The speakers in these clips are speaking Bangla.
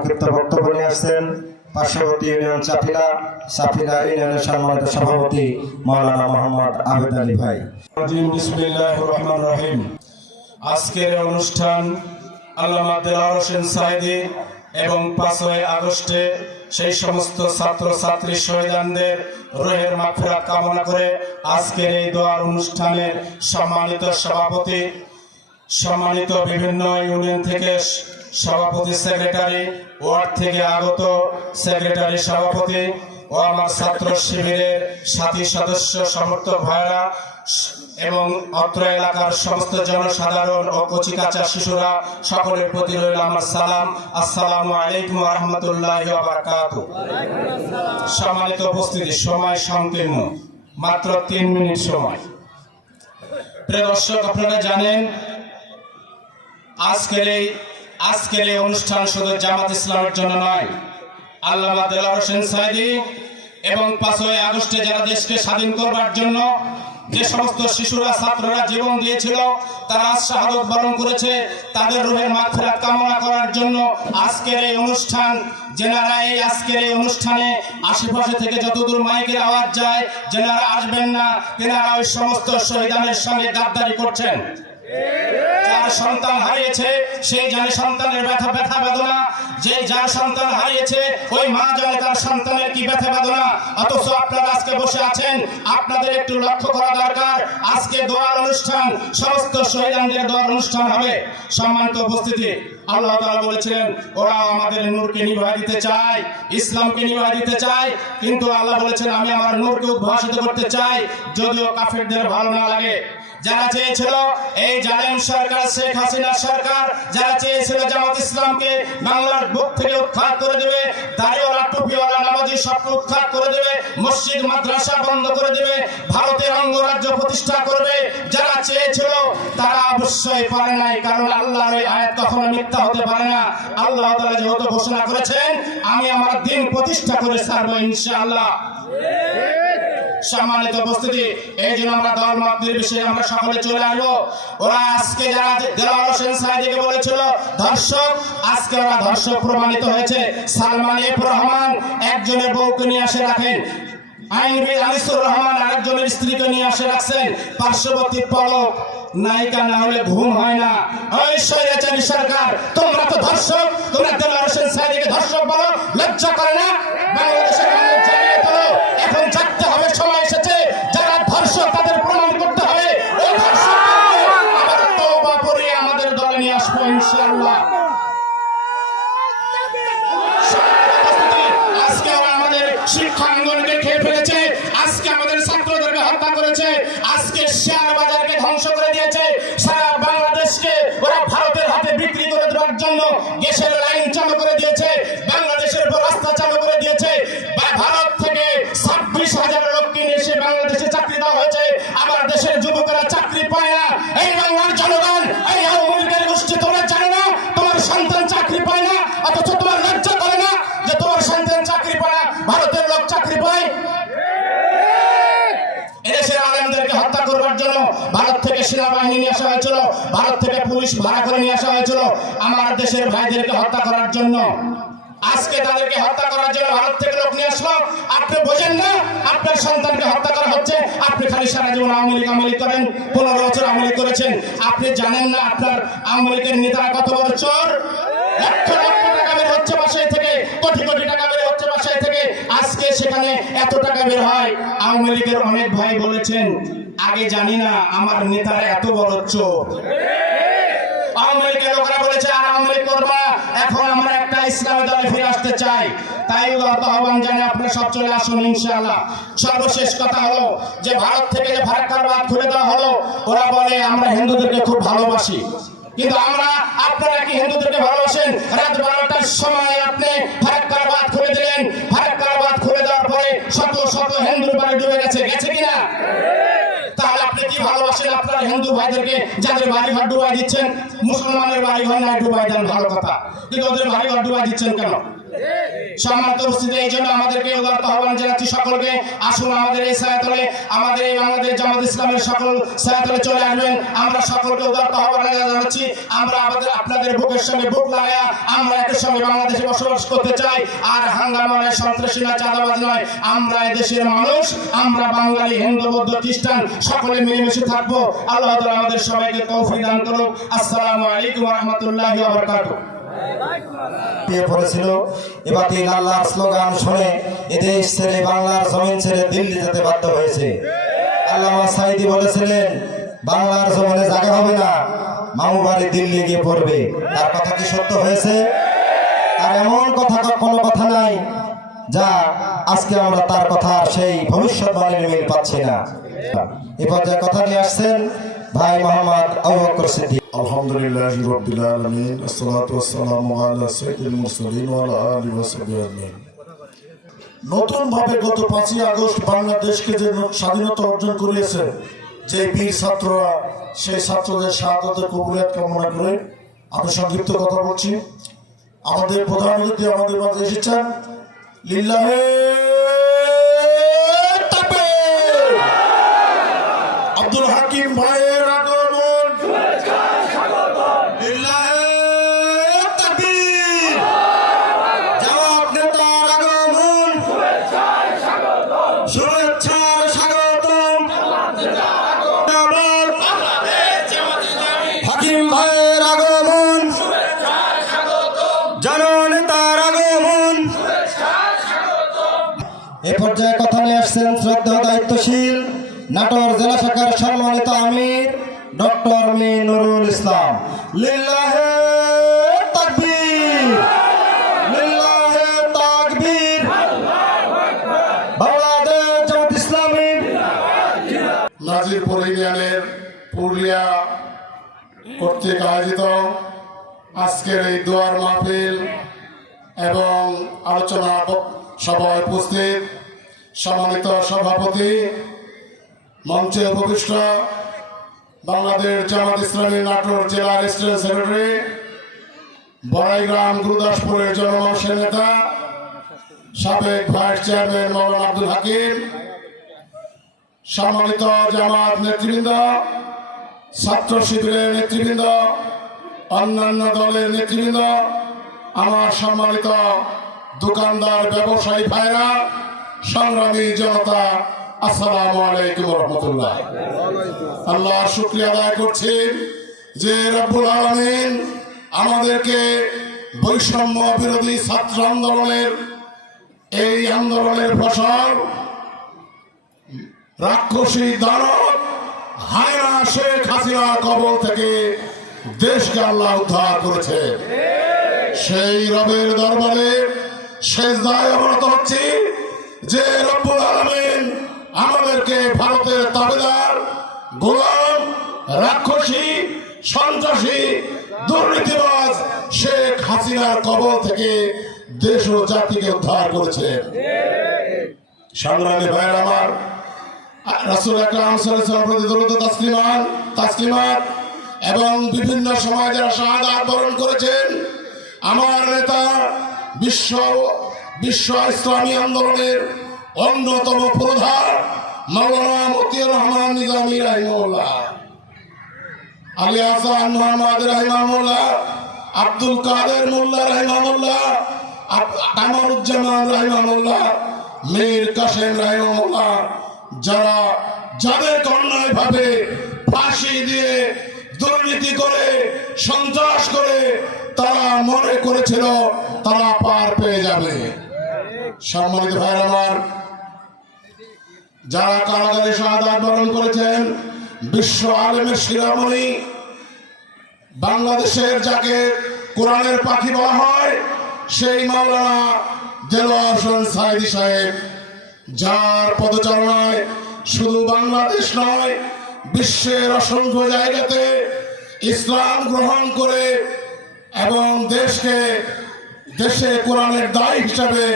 সংক্ষিপ্ত বক্তব্য নিয়ে আসছেন পার্শ্ববর্তী ইউনিয়ন চাপিলা চাপিলা ইউনিয়নের সম্মানিত সভাপতি মাওলানা মোহাম্মদ আবেদ আলী ভাই। আজকের অনুষ্ঠান সাইদি এবং পাঁচই আগস্টে সেই সমস্ত ছাত্র ছাত্রী শহীদানদের রোহের মাফেরাত কামনা করে আজকের এই দোয়ার অনুষ্ঠানের সম্মানিত সভাপতি, সম্মানিত বিভিন্ন ইউনিয়ন থেকে সভাপতি, সেক্রেটারি ওয়ার্ড থেকে আগত সেক্রেটারি সভাপতি ও আমার ছাত্র শিবিরের সাথী সদস্য, সমর্থক ভাইরা এবং অত্র এলাকার সমস্ত জনসাধারণ ও কচিকাচা শিশুরা, সকলের প্রতি রইল আমার সালাম। আসসালামু আলাইকুম রহমতুল্লাহ সম্মানিত উপস্থিতি, সময় সংকীর্ণ, মাত্র তিন মিনিট সময়। প্রিয় দর্শক, আপনারা জানেন, আজকের এই আজকের এই অনুষ্ঠান শুধু জামাত ইসলামের জন্য নয় দেলাওয়ার হোসেন সাইদি এবং পাঁচই আগস্টে যারা দেশকে স্বাধীন করবার জন্য যে সমস্ত শিশুরা, ছাত্ররা জীবন দিয়েছিল, তারা আজ শাহাদত বরণ করেছে, তাদের রুহের মাগফিরাত কামনা করার জন্য আজকের এই অনুষ্ঠান, যেনারা এই আজকের এই অনুষ্ঠানে আশেপাশে থেকে যতদূর মাইকের আওয়াজ যায়, যেনারা আসবেন না, তেনারা ওই সমস্ত শহীদানের সঙ্গে গাদ্দারি করছেন। যার সন্তান হারিয়েছে সেই সন্তানের ব্যথা ব্যথা বেদনা। যে যার সন্তান হারিয়েছে, ওই মা তার সন্তানের কি ব্যথা, বেদনা। অথচ আপনারা আজকে বসে আছেন, আপনাদের একটু লক্ষ্য করা দরকার। আজকে দোয়ার অনুষ্ঠান, সমস্ত শহীদানদের দোয়ার অনুষ্ঠান হবে। সম্মানিত উপস্থিতি, আল্লাহ তাআলা বলেছিলেন, ওরা আমাদের নূরকে নিভাই দিতে চায়, ইসলামকে নিভাই দিতে চায়। কিন্তু আল্লাহ বলেছেন, আমি আমার নূরকে উদ্ভাসিত করতে চাই, যদিও কাফেরদের ভালো না লাগে। যারা চেয়েছিল এই জালেম সরকার, শেখ হাসিনা সরকার, যারা চেয়েছিল জামাত ইসলামকে বাংলার বুক থেকে উৎখাত করে দেবে, দাড়িওয়ালা, টুপিওয়ালা, নামাজি সব উৎখাত করে দেবে, মসজিদ, মাদ্রাসা বন্ধ করে দেবে, ভারতের অঙ্গরাজ্য প্রতিষ্ঠা করবে, যারা চেয়েছিল তারা অবশ্যই পারে নাই, কারণ আল্লাহর এই আয়াত কখনো মিথ্যা হতে পারে না। আল্লাহ তাআলা যেহেতু ঘোষণা করেছেন, আমি আমার দিন প্রতিষ্ঠা করে ছাড়বো ইনশাআল্লাহ। সম্মানিত উপস্থিতি, এই জন্য আমরা দল মত নির্বিশেষে আমরা সকলে চলে আসব। ওরা আজকে যারা দেলাওয়ার হোসেন সাহেবকে বলেছিল ধর্ষক আজকে ওরা ধর্ষক প্রমাণিত হয়েছে। সালমান এফ রহমান একজনের বউকে নিয়ে আসে রাখেন। আইনবিদ আনিসুর রহমান আরেকজনের স্ত্রীকে নিয়ে আসে রাখছেন। পার্শ্ববর্তী পলক, নায়িকা না হলে ঘুম হয় না। ওই সরকার, তোমরা তো ধর্ষক তোমরা দেলাওয়ার হোসেন সাহেবকে ধর্ষক বলো, লজ্জা করে আসা হয়েছিল, ভারত থেকে পুলিশ ভাড়া করে নিয়ে আসা হয়েছিল আমার দেশের ভাইদেরকে হত্যা করার জন্য। আজকে তাদেরকে হত্যা করার জন্য ভারত থেকে লোক নিয়ে আসলো। আপনি বোঝেন না, আপনার সন্তানকে হত্যা করা হচ্ছে। আপনি খালি সারা জীবন আওয়ামী লীগ আওয়ামী করেন, পনেরো বছর আওয়ামী করেছেন। আপনি জানেন না আপনার আওয়ামী লীগের নেতারা কত বড় চোর? লক্ষ লক্ষ টাকা বের হচ্ছে বাসায় থেকে, কোটি কোটি টাকা বের হচ্ছে বাসায় থেকে। আজকে সেখানে এত টাকা বের হয়, আওয়ামী লীগের অনেক ভাই বলেছেন আগে জানি না আমার নেতারা এত বড় লীগের লোকরা বলেছে? আর আওয়ামী করব? এখন আমরা একটা ইসলামী দলে ফিরে আসতে চাই। তাই উদারত আহ্বান জানি সব চলে আসুন সর্বশেষ কথা হলো যে ভারত থেকে যে খুলে দেওয়া হলো, ওরা বলে আমরা হিন্দুদেরকে খুব ভালোবাসি। কিন্তু আমরা, আপনারা কি হিন্দুদেরকে ভালোবাসেন? রাত বারোটার সময় আপনি ফারাক্কার বাদ খুলে দিলেন। ফারাক্কার বাদ খুলে দেওয়ার পরে শত শত হিন্দুর বাড়ি ডুবে গেছে। ভাইদেরকে যাদের বাড়ি ঘর ডুবাই দিচ্ছেন মুসলমানের বাড়ি ঘর নাই ডুবাই দেন ভালো কথা। কিন্তু ওদের বাড়ি ঘর ডুবাই দিচ্ছেন কেন? সম্মানিত উপস্থিতি এই জন্য আমাদেরকে উদারত আহ্বান জানাচ্ছি সকলকে। আসুন আমাদের এই ছায়াতলে, আমাদের এই বাংলাদেশ জামাত ইসলামের সকল ছায়াতলে চলে আসবেন। আমরা সকলকে উদারত আহ্বান জানাচ্ছি। আমরা আমাদের আপনাদের বুকের সঙ্গে বুক লাগায়া আমরা একের সঙ্গে বাংলাদেশে বসবাস করতে চাই। আর হাঙ্গামা নয়, সন্ত্রাসী নয়, চাঁদাবাজ নয়। আমরা এই দেশের মানুষ, আমরা বাঙালি, হিন্দু, বৌদ্ধ, খ্রিস্টান, সকলে মিলেমিশে থাকব। আল্লাহ তাআলা আমাদের সবাইকে তৌফিক দান করুক। আসসালামু আলাইকুম রাহমাতুল্লাহি বারাকাতুহু। পড়েছিল। এবার তিন আল্লাহর স্লোগান শুনে এদেশ ছেড়ে বাংলার জমিন ছেড়ে দিল্লি যেতে বাধ্য হয়েছে? আল্লামা সাইদি বলেছিলেন, বাংলার জমিনে জায়গা হবে না, মামু দিল্লি গিয়ে পড়বে। তার কথা কি সত্য হয়েছে? আর এমন কথা কোনো কথা নাই, যা আজকে আমরা তার কথা সেই ভবিষ্যৎবাণীর মিল পাচ্ছি না। এ পর্যায়ে কথা নিয়ে আসছেন ভাই মোহাম্মদ আবুবকর সিদ্দিক। আলহামদুলিল্লাহ রাব্বিল আলামিন, আসসালাতু ওয়াসসালামু আলা সাইয়্যিদুল মুরসালিন ওয়া আলা আলিহি ওয়া সাহবিহি আজমাইন। নতুন ভাবে গত 5 আগস্ট বাংলাদেশকে যে স্বাধীনতা অর্জন করিয়েছে যে বীর ছাত্ররা, সেই ছাত্রদের শাহাদতের কবুলিয়াত কামনা করে আমি সংক্ষিপ্ত কথা বলছি। আমাদের প্রধান অতিথি আমাদের মাঝে এসেছেন। লিল্লাহে পুরুলিয়া কর্তৃক আয়োজিত আজকের এই দোয়ার মাহফিল এবং আলোচনা সভায় উপস্থিত সম্মানিত সভাপতি, মঞ্চে উপবিষ্ট বাংলাদেশ জামাত ইসলামী নাটোর জেলা রেজিস্ট্রেন্ট সেক্রেটারি, বড়াইগ্রাম গুরুদাসপুরের জনমানুষের নেতা, সাবেক ভাইস চেয়ারম্যান মৌলানা আব্দুল হাকিম, সম্মানিত জামাত নেতৃবৃন্দ ছাত্র শিবিরের নেতৃবৃন্দ, অন্যান্য দলের নেতৃবৃন্দ, আমার সম্মানিত দোকানদার, ব্যবসায়ী ভাইরা, সংগ্রামী জনতা, আসসালামু আলাইকুম রহমতুল্লাহ। আল্লাহ শুক্রিয়া আদায় করছি যে রব্বুল আলমিন আমাদেরকে বৈষম্য বিরোধী ছাত্র আন্দোলনের এই আন্দোলনের ফসল, রাক্ষসী দানব হায়না শেখ হাসিনার কবল থেকে দেশকে আল্লাহ উদ্ধার করেছে। সেই রবের দরবারে শেষ দায় অবনত হচ্ছি যে রব্বুল আলমিন আমাদেরকে ভারতের তাবেদার, গোলাম, রাক্ষসী, সন্ত্রাসী, দুর্নীতিবাজ শেখ হাসিনার কবল থেকে দেশ ও জাতিকে উদ্ধার করেছে। সংগ্রামী ভাইয়ের আমার রাসুল আকরাম এবং বিভিন্ন সময় যারা শাহাদাত বরণ করেছেন। আমার নেতা বিশ্ব বিশ্ব ইসলামী আন্দোলনের অন্যতম প্রধান মাওলানা মতিউর রহমান নিজামী রাহিমউল্লাহ আলী হাসান মোহাম্মদ রাহিমাহুল্লাহ, আব্দুল কাদের মোল্লা রাহিমাহুল্লাহ কামারুজ্জামান রাহিমাহুল্লাহ, মীর কাসেম রাহিমাহুল্লাহ যারা যাদের অন্যায় ভাবে ফাঁসি দিয়ে দুর্নীতি করে, সন্ত্রাস করে, তারা মনে করেছিল তারা পার পেয়ে যাবে। সম্মানিত ভাই আমার, যারা কারাগারে শাহাদাত বরণ করেছেন, বিশ্ব আলেমের শিরোমণি, বাংলাদেশের যাকে কোরআনের পাখি বলা হয়, সেই মাওলানা দেলোয়ার হোসেন সাহেব যার পদচারণায় শুধু বাংলাদেশ নয়, বিশ্বের অসংখ্য জায়গাতে ইসলাম গ্রহণ করে এবং দেশকে দেশে কোরআনের দায় হিসাবে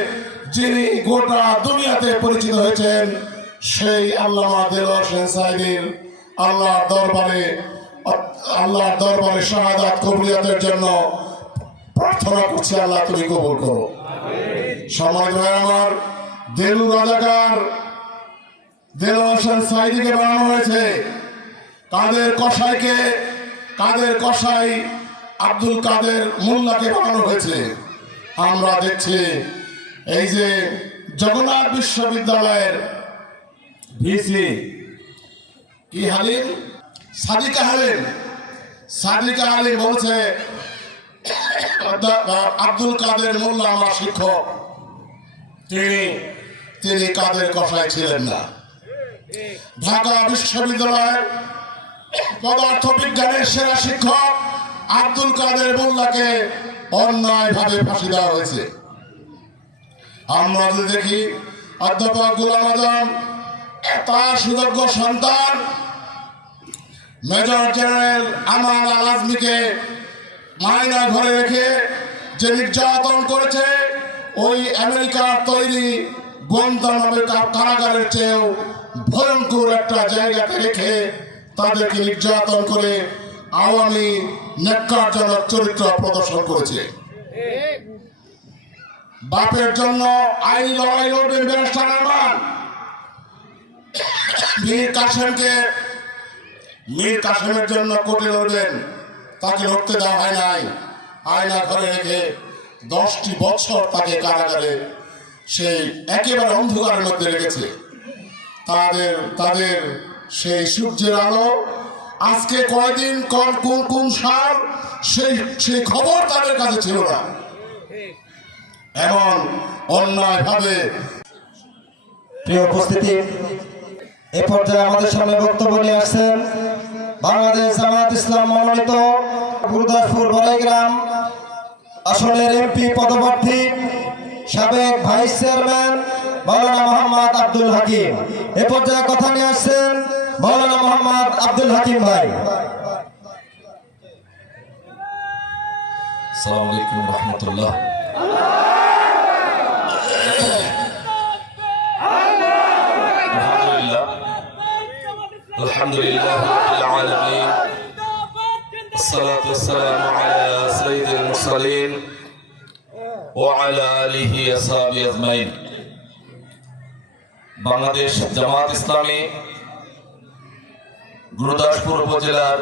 যিনি গোটা দুনিয়াতে পরিচিত হয়েছেন, সেই আল্লামা দেলোয়ার আল্লাহর দরবারে আল্লাহর দরবারে শাহাদাত কবুলিয়াতের জন্য প্রার্থনা করছি, আল্লাহ তুমি কবুল করো। সম্মানিত ভাই আমার দেলু রাজাকার দেল হোসেন সাইদিকে বানানো হয়েছে। কাদের কসাইকে, কাদের কসাই আব্দুল কাদের মোল্লাকে বানানো হয়েছে। আমরা দেখছি এই যে জগন্নাথ বিশ্ববিদ্যালয়ের ভিসি কি হালিম? সাদিকা হালিম। সাদিকা হালিম বলছে আব্দুল কাদের মোল্লা আমার শিক্ষক। তিনি তিনি কাদের কষায় ছিলেন না? ঢাকা বিশ্ববিদ্যালয়ের পদার্থ বিজ্ঞানের সেরা শিক্ষক আব্দুল কাদের মোল্লাকে অন্যায়ভাবে ফাঁসি দেওয়া হয়েছে। আমরা যদি দেখি, অধ্যাপক গুলাম আজম, তার সুযোগ্য সন্তান, মেজর জেনারেল আমান আল আজমিকে মায়না ঘরে রেখে যে নির্যাতন করেছে, ওই আমেরিকার তৈরি গুয়ান্তানামে কারাগারের চেয়েও ভয়ঙ্কর একটা জায়গাতে রেখে তাদেরকে নির্যাতন করে আওয়ামী নেককারজনক চরিত্র প্রদর্শন করেছে। বাপের জন্য আইন লড়াই লড়বেন ব্যারিস্টার রহমান মীর কাসেমকে, মীর কাসেমের জন্য কোর্টে লড়বেন, তাকে লড়তে দেওয়া হয় নাই। আয়না ঘরে রেখে দশটি বছর তাকে কারাগারে সেই একেবারে অন্ধকারের মধ্যে রেখেছে। তাদের তাদের সেই সূর্যের আলো আজকে কয়দিন কোন কোন কোন সাল সেই সেই খবর তাদের কাছে ছিল না। এমন অন্যায় ভাবে প্রিয় উপস্থিতি এ পর্যায়ে আমাদের সামনে বক্তব্য নিয়ে আসছেন বাংলাদেশ জামাত ইসলাম মনোনীত গুরুদাসপুর বড়াইগ্রাম আসনের এমপি পদপ্রার্থী সাবেক ভাইস চেয়ারম্যান মৌলানা মোহাম্মদ আব্দুল হাকিম এ পর্যায়ে কথা নিয়ে আসছেন মৌলানা মোহাম্মদ আব্দুল হাকিম ভাই السلام عليكم ورحمة الله الحمد لله الحمد لله رب العالمين الصلاة والسلام على سيد المرسلين وعلى آله وصحبه أجمعين বাংলাদেশ জামাত ইসলামী গুরুদাসপুর উপজেলার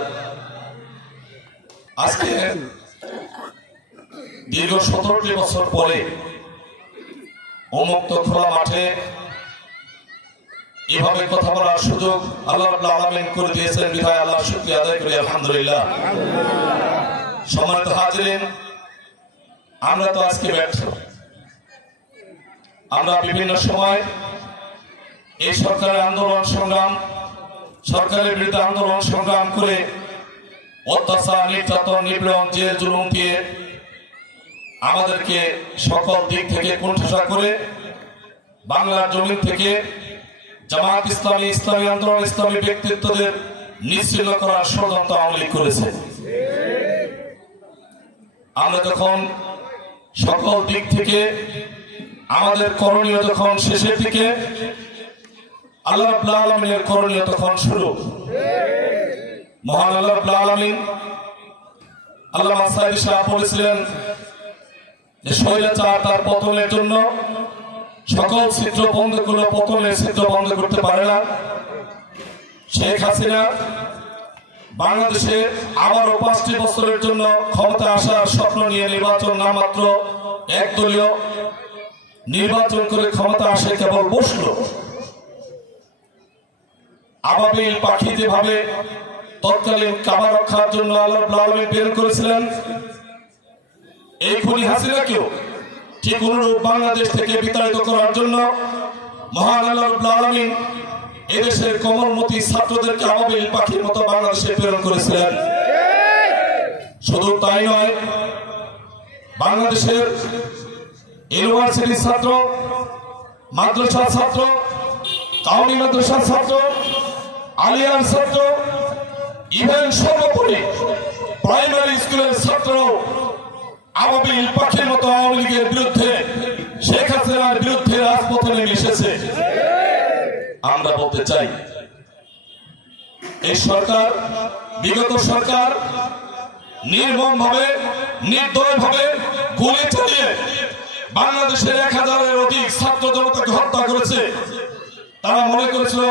আজকে দীর্ঘ সতেরোটি বছর পরে উন্মুক্ত খোলা মাঠে এভাবে কথা বলার সুযোগ আল্লাহ রাব্বুল আলামিন করে দিয়েছেন বিধায় আল্লাহ শুকরিয়া আদায় করি আলহামদুলিল্লাহ সম্মানিত হাজিরিন আমরা তো আজকে ব্যর্থ। আমরা বিভিন্ন সময় এই সরকারের আন্দোলন সংগ্রাম, সরকারের বিরুদ্ধে আন্দোলন সংগ্রাম করে অত্যাচার, নির্যাতন, নিপীড়ন যে জুলুম দিয়ে আমাদেরকে সকল দিক থেকে কোণঠাসা করে বাংলার জমিন থেকে জামাত ইসলামী ইসলামী আন্দোলন, ইসলামী ব্যক্তিত্বদের নিশ্চিন্ন করার ষড়যন্ত্র আওয়ামী লীগ করেছে। আমরা যখন সকল দিক থেকে আমাদের করণীয় যখন শেষের দিকে। আল্লাহ আলমিনের করণীয় তখন শুরু। মহান আল্লাহ আলমিন আল্লাহ মাসাইদ শাহ বলেছিলেন যে, স্বৈরাচার তার পতনের জন্য সকল ছিদ্র বন্ধ করে পতনের ছিদ্র বন্ধ করতে পারে না। শেখ হাসিনা বাংলাদেশে আবারও পাঁচটি বছরের জন্য ক্ষমতা আসার স্বপ্ন নিয়ে নির্বাচন নামাত্র একদলীয় নির্বাচন করে ক্ষমতা আসে কেবল বসল। আবাবিল পাখি যেভাবে তৎকালীন কাবা রক্ষার জন্য আল্লাহ আলমী বের করেছিলেন, এই খুনি হাসিনাকেও ঠিক অনুরূপ বাংলাদেশ থেকে বিতাড়িত করার জন্য মহান আল্লাহ আলমিন এদেশের কমলমতি ছাত্রদেরকে আবাবিল পাখির মতো বাংলাদেশে প্রেরণ করেছিলেন শুধু তাই নয়। বাংলাদেশের ইউনিভার্সিটির ছাত্র, মাদ্রাসার ছাত্র, কাউনি মাদ্রাসার ছাত্র, আলিয়ার ছাত্র, ইভেন সর্বোপরি প্রাইমারি স্কুলের ছাত্র আবাবিল পাখির মতো আওয়ামী লীগের বিরুদ্ধে শেখ হাসিনার বিরুদ্ধে রাজপথে নেমে এসেছে। আমরা বলতে চাই, এই সরকার, বিগত সরকার নির্মম ভাবে নির্দয় ভাবে গুলি চালিয়ে বাংলাদেশের এক হাজারের অধিক ছাত্র জনতাকে হত্যা করেছে। তারা মনে করেছিল,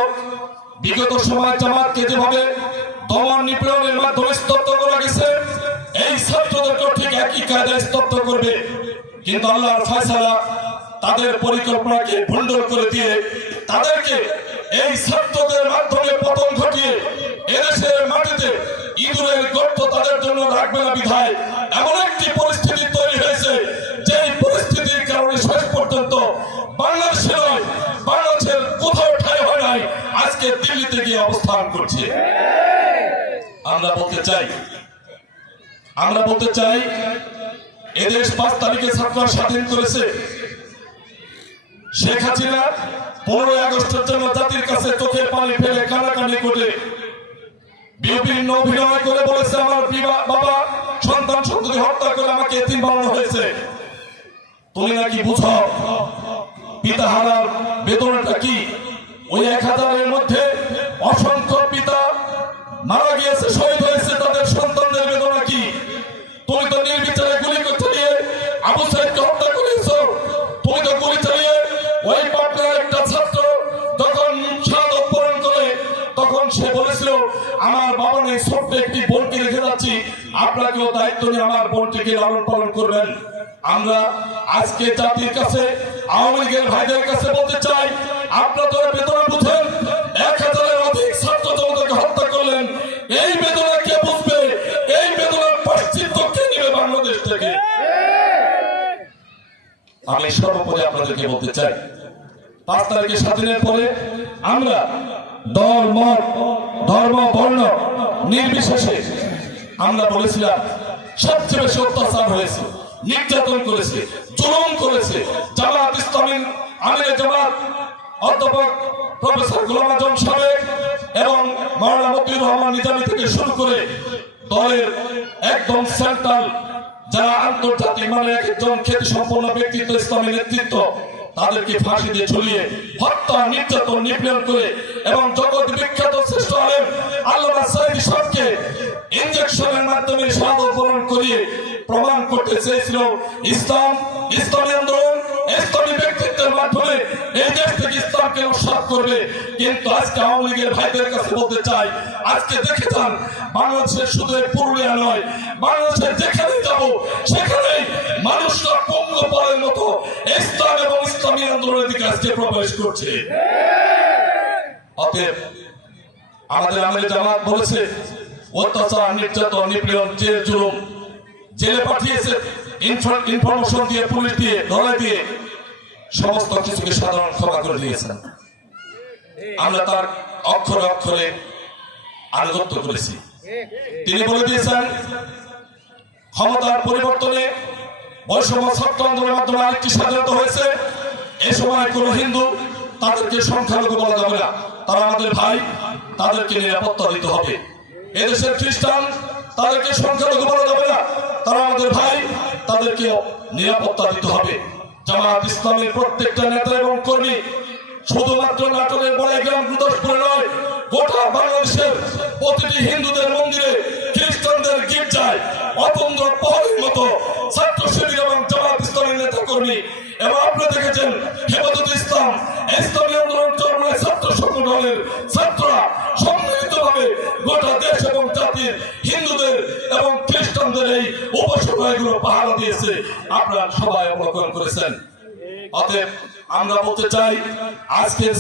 বিগত সময় জামাতকে যেভাবে দমন নিপীড়নের মাধ্যমে স্তব্ধ করা গেছে, এই ছাত্রদেরকে ঠিক একই কায়দায় স্তব্ধ করবে। কিন্তু আল্লাহর ফয়সালা তাদের পরিকল্পনাকে ভণ্ডল করে দিয়ে তাদেরকে এই ছাত্রদের মাধ্যমে পতন ঘটিয়ে এদেশের তাদের জন্য রাখবে না বিধায়। এমন একটি পরিস্থিতি তৈরি হয়েছে যে পরিস্থিতির কারণে শেষ পর্যন্ত বাংলাদেশে নয়, বাংলাদেশের কোথাও ঠাই হয় নাই। আজকে দিল্লিতে গিয়ে অবস্থান করছে। আমরা বলতে চাই, আমরা বলতে চাই এদেশ পাঁচ তারিখে ছাত্ররা স্বাধীন করেছে। শেখ হাসিনা পনেরোই আগস্টের জন্য জাতির কাছে চোখে পানি ফেলে কানাকানি করে বিভিন্ন অভিনয় করে বলেছে আমার বিবা- সন্তান সন্ততি হত্যা করে আমাকে এতিম বানানো হয়েছে। তুমি নাকি বুঝো, পিতা হারার বেদনাটা কি? ওই এক হাজারের মধ্যে অসংখ্য আমার বাবা নেই ছোট্ট একটি বোনকে রেখে যাচ্ছি। আপনাকেও দায়িত্ব নিয়ে আমার বোনটিকে লালন পালন করবেন। আমরা আজকে জাতির কাছে, আওয়ামী লীগের ভাইদের কাছে বলতে চাই আপনারা তো বেদনা বুঝেন এক হাজারের অধিক ছাত্র জনতাকে হত্যা করলেন। এই বেদনা কে বুঝবে? এই বেদনার পাশ্চিত্য কে নেবে বাংলাদেশ থেকে? আমি সর্বোপরি আপনাদেরকে বলতে চাই পাঁচ তারিখে স্বাধীনের পরে আমরা দল মত ধর্ম বর্ণ নির্বিশেষে আমরা বলেছিলাম সবচেয়ে বেশি অত্যাচার হয়েছে নির্যাতন করেছে জুলুম করেছে জামাত ইসলামী আমিরে জামাত অধ্যাপক প্রফেসর গোলাম আজম সাবেক এবং মাওলানা মতিউর রহমান নিজামী থেকে শুরু করে দলের একদম সেন্ট্রাল যারা আন্তর্জাতিক মানে এক একজন খ্যাতি সম্পন্ন ব্যক্তিত্ব ইসলামী নেতৃত্ব তাদেরকে ফাঁসি দিয়ে ঝুলিয়ে হত্যা নির্যাতন নিপীড়ন করে এবং জগৎ বিখ্যাত শ্রেষ্ঠ আলেম আল্লামা সাইদি সাহেবকে ইনজেকশনের মাধ্যমে বরণ করিয়ে প্রমাণ করতে চেয়েছিল। ইসলাম ইসলামী আন্দোলন ইসলামী ব্যক্তিত্বের মাধ্যমে এই দেশ থেকে ইসলামকে উৎসাহ করবে। কিন্তু আজকে আওয়ামী লীগের ভাইদের কাছে বলতে চাই আজকে দেখে যান বাংলাদেশের শুধু পুরুলিয়া নয় বাংলাদেশের যেখানে যাব সেখানেই দিকে প্রবেশ করছে। অতএব আমাদের আমির জামাত বলেছে, অত্যাচার, নির্যাতন, নিপীড়ন, জেল, জুলুম, জেলে পাঠিয়েছে ইনফরমেশন দিয়ে পুলিশ দিয়ে ধরে দিয়ে, সমস্ত কিছুকে সাধারণ ক্ষমা করে দিয়েছেন। আমরা তার অক্ষরে অক্ষরে আনুগত্য করেছি। তিনি বলে দিয়েছেন, ক্ষমতার পরিবর্তনে বৈষম্য ছাত্র আন্দোলনের মাধ্যমে আরেকটি স্বাধীনতা হয়েছে। এ সময় কোন হিন্দু তাদেরকে সংখ্যালঘু বলা যাবে না, তারা আমাদের ভাই, তাদেরকে নিরাপত্তা দিতে হবে। এদেশের খ্রিস্টান তাদেরকে সংখ্যালঘু বলা যাবে না, তারা আমাদের ভাই, তাদেরকে নিরাপত্তা দিতে হবে। জামাত ইসলামের প্রত্যেকটা নেতা এবং কর্মী শুধুমাত্র নাটোরের বড় গ্রাম গুরদাসপুরে নয়, গোটা বাংলাদেশের প্রতিটি হিন্দুদের মন্দিরে খ্রিস্টানদের গির্জায় অতন্ত্র প্রহরীর মতো ছাত্র শিবির এবং জামাত ইসলামের নেতা কর্মী হেফাজত ইসলাম ইসলামী ছাত্র সংগঠনের ছাত্ররা গোটা দেশ এবং জাতির হিন্দুদের এবং খ্রিস্টানদের এই পাহারা দিয়েছে। সবাই করেছেন। অতএব আমরা বলতে চাই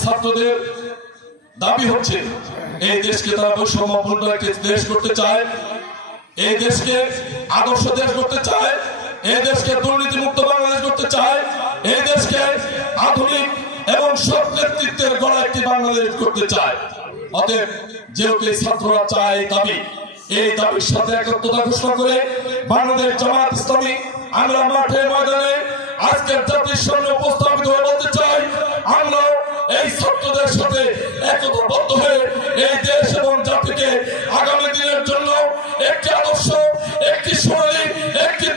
ছাত্রদের দাবি হচ্ছে, এই দেশকে তারা একটি দেশ করতে চায়, এই দেশকে আদর্শ দেশ করতে চায়, এই দেশকে দুর্নীতি মুক্ত বাংলাদেশ করতে চায় এই দেশকে আধুনিক এবং সব নেতৃত্বের গড়া একটি বাংলাদেশ করতে চায়। অতএব যেহেতু ছাত্ররা চায় দাবি, এই দাবির সাথে একত্রতা ঘোষণা করে বাংলাদেশ জামাত ইসলামী আমরা মাঠে ময়দানে আজকের জাতির সামনে উপস্থাপিত হয়ে বলতে চাই আমরা এই ছাত্রদের সাথে একতাবদ্ধ হয়ে এই দেশ এবং জাতিকে আগামী দিনের জন্য একটি আদর্শ, একটি সোনালী একটি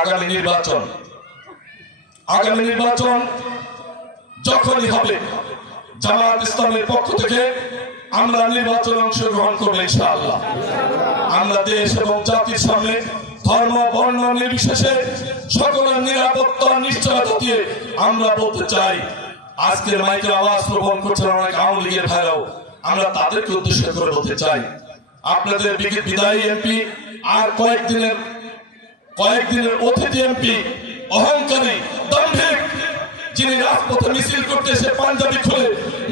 আগামী নির্বাচন। আগামী নির্বাচন যখনই হবে জামাত ইসলামের পক্ষ থেকে আমরা নির্বাচনে অংশগ্রহণ করব ইনশাআল্লাহ। আমরা দেশ এবং জাতির সামনে ধর্ম বর্ণ নির্বিশেষে সকলের নিরাপত্তা নিশ্চয়তা দিয়ে আমরা বলতে চাই আজকের মাইকের আওয়াজ প্রবণ করছেন অনেক আওয়ামী লীগের ভাইরাও আমরা তাদেরকে উদ্দেশ্য করে বলতে চাই আপনাদের বিদায়ী এমপি আর কয়েকদিনের কয়েকদিনের অতিথি এমপি অহংকারী, দাম্ভিক, যিনি রাজপথে মিছিল করতে এসে পাঞ্জাবি খুলে,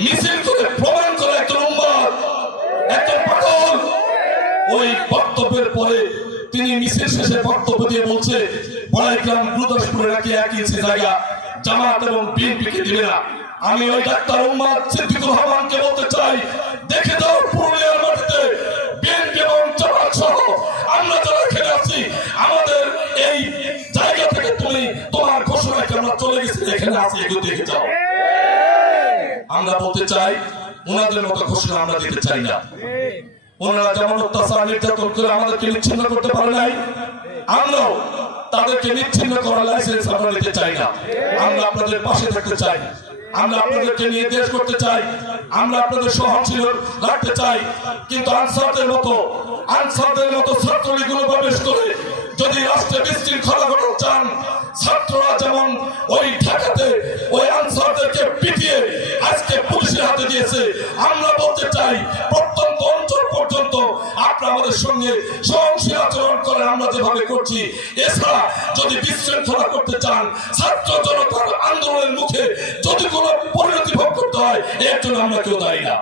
মিছিল করে প্রমাণ করে একজন উম্মাদ একজন পাগল। ওই বক্তব্যের পরে তিনি মিছিল শেষে বক্তব্য দিয়ে বলছে বড়াইগ্রাম গুরুদাসপুরে নাকি এক ইঞ্চি জায়গা, জামাত এবং বিএনপিকে দিবে না। আমি ওই ডাক্তার উম্মাদ সিদ্দিকুর রহমানকে বলতে চাই, দেখে দাও পুরুলিয়ার বলতে চাই, ওনাদের মতো ঘোষণা আমরা দিতে চাই না। ওনারা যেমন অত্যাচার নির্যাতন করে আমাদেরকে বিচ্ছিন্ন করতে পারে নাই, আমরাও তাদেরকে বিচ্ছিন্ন করার লাইসেন্স আমরা নিতে চাই না। আমরা আপনাদের পাশে থাকতে চাই, আমরা আপনাদেরকে নিয়ে দেশ করতে চাই, আমরা আপনাদের সহনশীল রাখতে চাই। কিন্তু আনসারদের মতো আনসারদের মতো ছাত্রলীগুলো প্রবেশ করে যদি রাষ্ট্রে বিশৃঙ্খলা ঘটাতে চান, ছাত্ররা যেমন ওই ঢাকাতে ওই আনসারদেরকে পিটিয়ে আজকে পুলিশের হাতে দিয়েছে, আমরা বলতে চাই, প্রত্যন্ত অঞ্চল পর্যন্ত আপনারা আমাদের সঙ্গে সহনশীল আচরণ করেন আমরা যেভাবে করছি, এছাড়া যদি বিশৃঙ্খলা করতে চান, ছাত্র জনতার আন্দোলনের মুখে যদি কোনো পরিণতি ভোগ করতে হয়, এর জন্য আমরা কেউ দায়ী না।